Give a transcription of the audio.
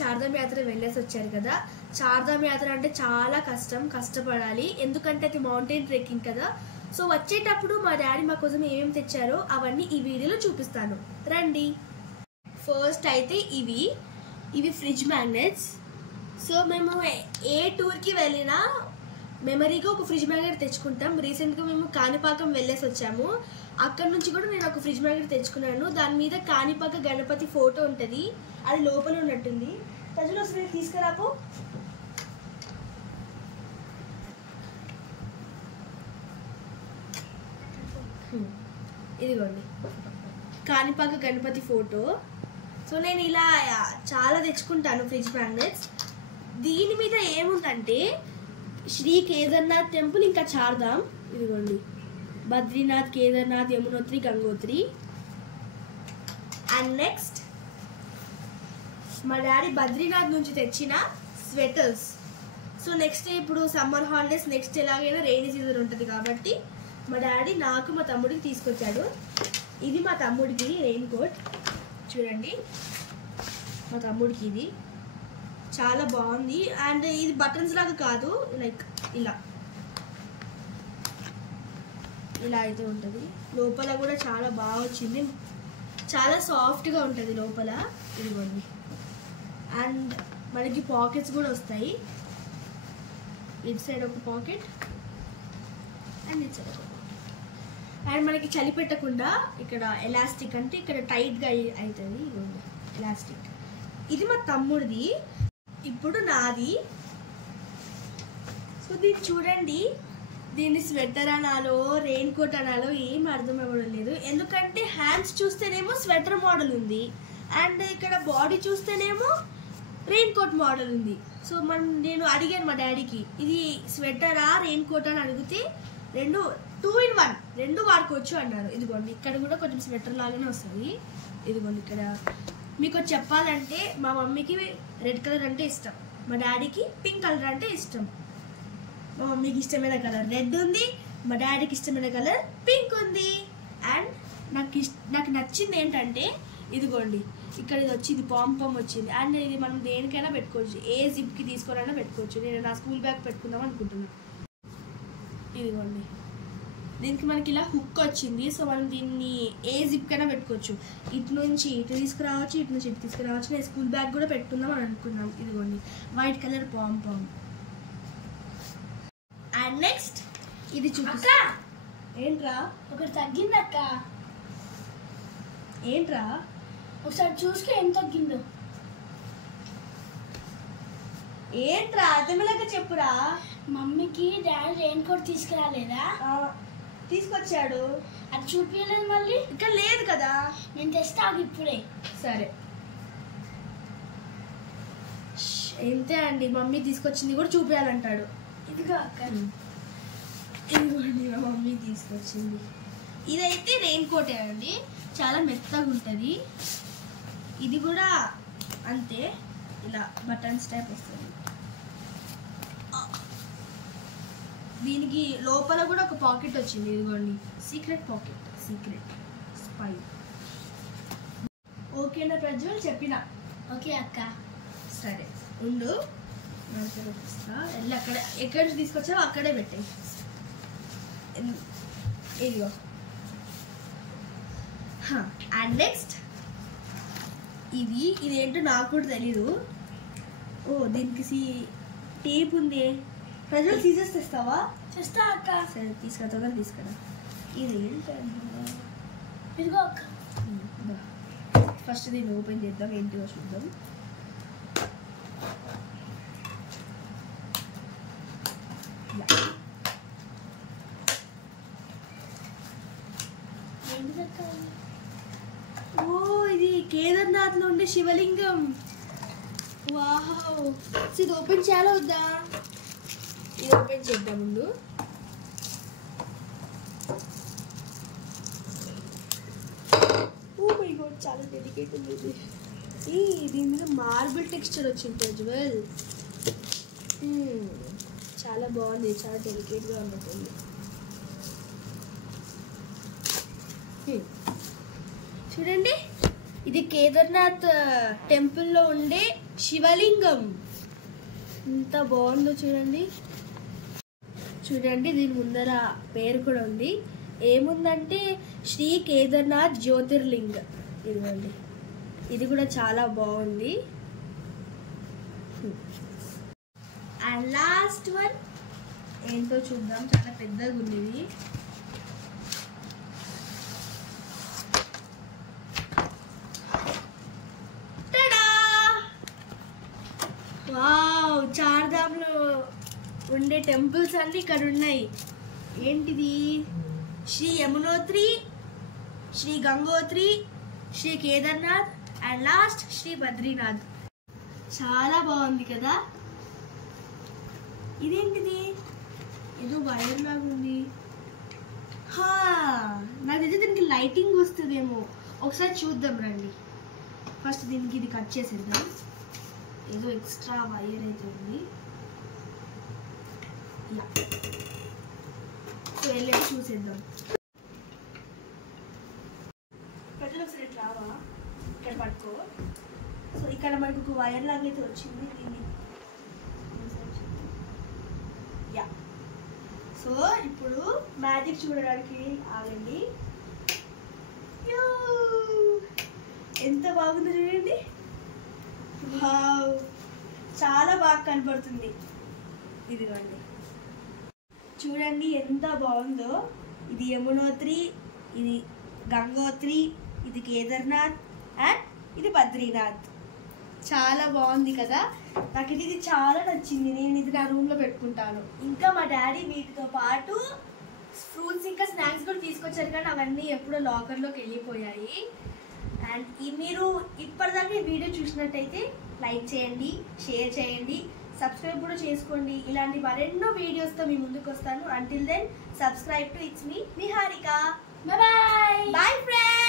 చార్ధామ్ యాత్ర వెళ్ళేసి వచ్చారు కదా. చార్ధామ్ యాత్ర అంటే చాలా కష్టపడాలి, ఎందుకంటే అది మౌంటైన్ ట్రెక్కింగ్ కదా. సో వచ్చేటప్పుడు మా డాడీ మా కోసం ఏమేమి తెచ్చారో అవన్నీ ఈ వీడియోలో చూపిస్తాను, రండి. ఫస్ట్ అయితే ఇవి ఫ్రిడ్జ్ మ్యాగ్నెట్స్. సో మేము ఏ టూర్కి వెళ్ళినా మెమరీగా ఒక ఫ్రిడ్జ్ మ్యాగ్నెట్ తెచ్చుకుంటాం. రీసెంట్గా మేము కాణిపాకం వెళ్ళేసి వచ్చాము, అక్కడ నుంచి కూడా నేను ఒక ఫ్రిడ్జ్ మ్యాగ్నెట్ తెచ్చుకున్నాను. దాని మీద కాణిపాక గణపతి ఫోటో ఉంటుంది, అది లోపల ఉన్నట్టుంది. ప్రజలు వస్తే తీసుకురాపు. ఇదిగోండి కాణిపాక గణపతి ఫోటో. సో నేను ఇలా చాలా తెచ్చుకుంటాను ఫ్రిడ్జ్ మ్యాగ్నెట్స్. దీని మీద ఏముందంటే శ్రీ కేదార్నాథ్ టెంపుల్, ఇంకా చార్ధామ్. ఇదిగోండి బద్రీనాథ్, కేదార్నాథ్, యమునోత్రి, గంగోత్రి. అండ్ నెక్స్ట్ మా డాడీ బద్రీనాథ్ నుంచి తెచ్చిన స్వెటర్స్. సో నెక్స్ట్ ఇప్పుడు సమ్మర్ హాలిడేస్, నెక్స్ట్ ఎలాగైనా రెయినీ సీజన్ ఉంటుంది కాబట్టి మా డాడీ నాకు మా తమ్ముడికి తీసుకొచ్చాడు. ఇది మా తమ్ముడికి రెయిన్ కోట్, చూడండి మా తమ్ముడికి ఇది చాలా బాగుంది. అండ్ ఇది బటన్స్ లాగా కాదు, లైక్ ఇలా అయితే ఉంటుంది. లోపల కూడా చాలా బాగా వచ్చింది, చాలా సాఫ్ట్గా ఉంటుంది లోపల. ఇదిగోండి. అండ్ మనకి పాకెట్స్ కూడా వస్తాయి, ఇటు సైడ్ ఒక పాకెట్ అండ్ ఇటు సైడ్ ఒక పాకెట్. అండ్ మనకి చలి పెట్టకుండా ఇక్కడ ఎలాస్టిక్, అంటే ఇక్కడ టైట్గా అవుతుంది. ఇదిగోండి ఎలాస్టిక్. ఇది మా తమ్ముడిది, ఇప్పుడు నాది. సో దీన్ని చూడండి, దీన్ని స్వెటర్ అనాలో రెయిన్ కోట్ అనాలో ఏం అర్థం అవ్వడం లేదు, ఎందుకంటే హ్యాండ్స్ చూస్తేనేమో స్వెటర్ మోడల్ ఉంది, అండ్ ఇక్కడ బాడీ చూస్తేనేమో రెయిన్ కోట్ మోడల్ ఉంది. సో నేను అడిగాను మా డాడీకి, ఇది స్వెటరా రెయిన్ కోట్ అని అడిగితే 2 in 1 రెండు వాడుకోవచ్చు అన్నారు. ఇదిగోండి ఇక్కడ కూడా కొంచెం స్వెటర్ లాగానే వస్తుంది. ఇదిగోండి ఇక్కడ మీకు చెప్పాలంటే మా మమ్మీకి రెడ్ కలర్ అంటే ఇష్టం, మా డాడీకి పింక్ కలర్ అంటే ఇష్టం. మా మమ్మీకి ఇష్టమైన కలర్ రెడ్ ఉంది, మా డాడీకి ఇష్టమైన కలర్ పింక్ ఉంది. అండ్ నాకు నచ్చింది ఏంటంటే ఇదిగోండి ఇక్కడ ఇది వచ్చింది, పాంపమ్ వచ్చింది. అండ్ ఇది మనం దేనికైనా పెట్టుకోవచ్చు, ఏ జిప్కి తీసుకోవాలన్నా పెట్టుకోవచ్చు. నేను నా స్కూల్ బ్యాగ్ పెట్టుకుందాం అనుకుంటున్నాను. ఇదిగోండి దీనికి మనకి ఇలా హుక్ వచ్చింది. సో మనం దీన్ని ఏ జిప్ కైనా పెట్టుకోవచ్చు, ఇటు నుంచి ఇటు తీసుకురావచ్చు, ఇటు నుంచి ఇటు తీసుకురావచ్చు. నేను స్కూల్ బ్యాగ్ కూడా పెట్టుకుందాం అని అనుకున్నాం. ఇదిగోండి వైట్ కలర్ పాంపమ్. అండ్ నెక్స్ట్ ఇది చూపిస్తా. ఏంట్రా ఒకటి తగ్గిందక్క, ఏంట్రా ఒకసారి చూసుకే ఏం తగ్గిందో. ఏంట్రా అర్థమేలాగా చెప్పురా. మమ్మీకి డాడీ రెయిన్ కోట్ తీసుకురాలేదా? తీసుకొచ్చాడు, అది చూపించలేదు. మళ్ళీ ఇక్కడ లేదు కదా, నేను తెస్తాను ఇప్పుడే. సరే ఇంతే అండి, మమ్మీ తీసుకొచ్చింది కూడా చూపించాలంటాడు. ఇదిగో అక్క, ఇదిగోండి మా మమ్మీ తీసుకొచ్చింది. ఇదైతే రెయిన్ కోటే అండి, చాలా మెత్తగా ఉంటుంది. ఇది కూడా అంతే, ఇలా బటన్స్ టైప్ వస్తుంది. దీనికి లోపల కూడా ఒక పాకెట్ వచ్చింది. ఇదిగోండి సీక్రెట్ పాకెట్, సీక్రెట్ స్పై. ఓకేనా ప్రజ్వల్, చెప్పిన ఓకే అక్క. సరే ఉండు, వెళ్ళి అక్కడ ఎక్కడి నుంచి తీసుకొచ్చావో అక్కడే పెట్టాయి. ఇదిగో. అండ్ నెక్స్ట్ ఇదేంటో నాకు కూడా తెలీదు. ఓ దీనికి టేప్ ఉంది. ప్రజలు సీజర్స్ తెస్తావా? చేస్తా అక్క. సరే తీసుకురా, తొందరగా తీసుకురా. ఇది ఏంటంటే ఇదిగో అక్క, ఫస్ట్ దీన్ని ఓపెన్ చేద్దాం, ఏంటిదో చూద్దాం. ఓ ఇది కేదార్నాథ్ లో ఉండే శివలింగం. వావ్, ఇది ఓపెన్ చేయాలా వద్దా? ఇది ఓపెన్ చేద్దాం ముందు. ఓ మై గాడ్, చాలా డెలికేట్ ఉంది ఇది. దీని మీద మార్బుల్ టెక్స్చర్ వచ్చింది ప్రజ్వల్. చాలా బాగుంది, చాలా డెలికేట్గా ఉన్నట్టుంది. చూడండి, ఇది కేదార్నాథ్ టెంపుల్లో ఉండే శివలింగం ఎంత బాగుందో చూడండి. చూడండి దీని ముందర పేరు కూడా ఉంది. ఏముందంటే శ్రీ కేదార్నాథ్ జ్యోతిర్లింగ్. ఇదిగోండి, ఇది కూడా చాలా బాగుంది. అండ్ లాస్ట్ వన్ ఏంటో చూద్దాం. చాలా పెద్దగా ఉంది ఇది. వావ్, చార్ధామ్లో ఉండే టెంపుల్స్ అన్నీ ఇక్కడ ఉన్నాయి. ఏంటిది? Shri Yamunotri, Shri Gangotri, Shri Kedarnath and last Shri Badrinath. చాలా బాగుంది కదా. ఇదేంటిది? ఏదో వైర్ లాగా ఉంది. నాకు తెలిసి దీనికి లైటింగ్ వస్తుందేమో. ఒకసారి చూద్దాం రండి. ఫస్ట్ దీనికి ఇది కట్ చేసేద్దాం. ఏదో ఎక్స్ట్రా వైర్ అయితే ఉంది. సో వెళ్ళి చూసేద్దాం. ప్రజలు ఒకసారి రావా, ఇక్కడ పట్టుకో. సో ఇక్కడ మనకు ఒక వైర్ లాగా అయితే వచ్చింది. దీన్ని యా. సో ఇప్పుడు మ్యాజిక్ చూడడానికి ఆగండి. ఎంత బాగుందో చూడండి. వావ్, చాలా బాగా కనపడుతుంది. ఇదిగోండి, చూడండి ఎంత బాగుందో. ఇది యమునోత్రి, ఇది గంగోత్రి, ఇది కేదార్నాథ్ అండ్ ఇది బద్రీనాథ్. చాలా బాగుంది కదా. నాకు ఇది చాలా నచ్చింది. నేను ఇది నా రూమ్లో పెట్టుకుంటాను. ఇంకా మా డాడీ వీటితో పాటు ఫ్రూట్స్ ఇంకా స్నాక్స్ కూడా తీసుకొచ్చారు, కానీ అవన్నీ ఎప్పుడో లాకర్లోకి వెళ్ళిపోయాయి. అండ్ మీరు ఇప్పటిదాకా ఈ వీడియో చూసినట్టయితే లైక్ చేయండి, షేర్ చేయండి, సబ్స్క్రైబ్ కూడా చేసుకోండి. ఇలాంటి మరెన్నో వీడియోస్తో మీ ముందుకు వస్తాను. Until then subscribe to it's me Niharika. Bye bye friends.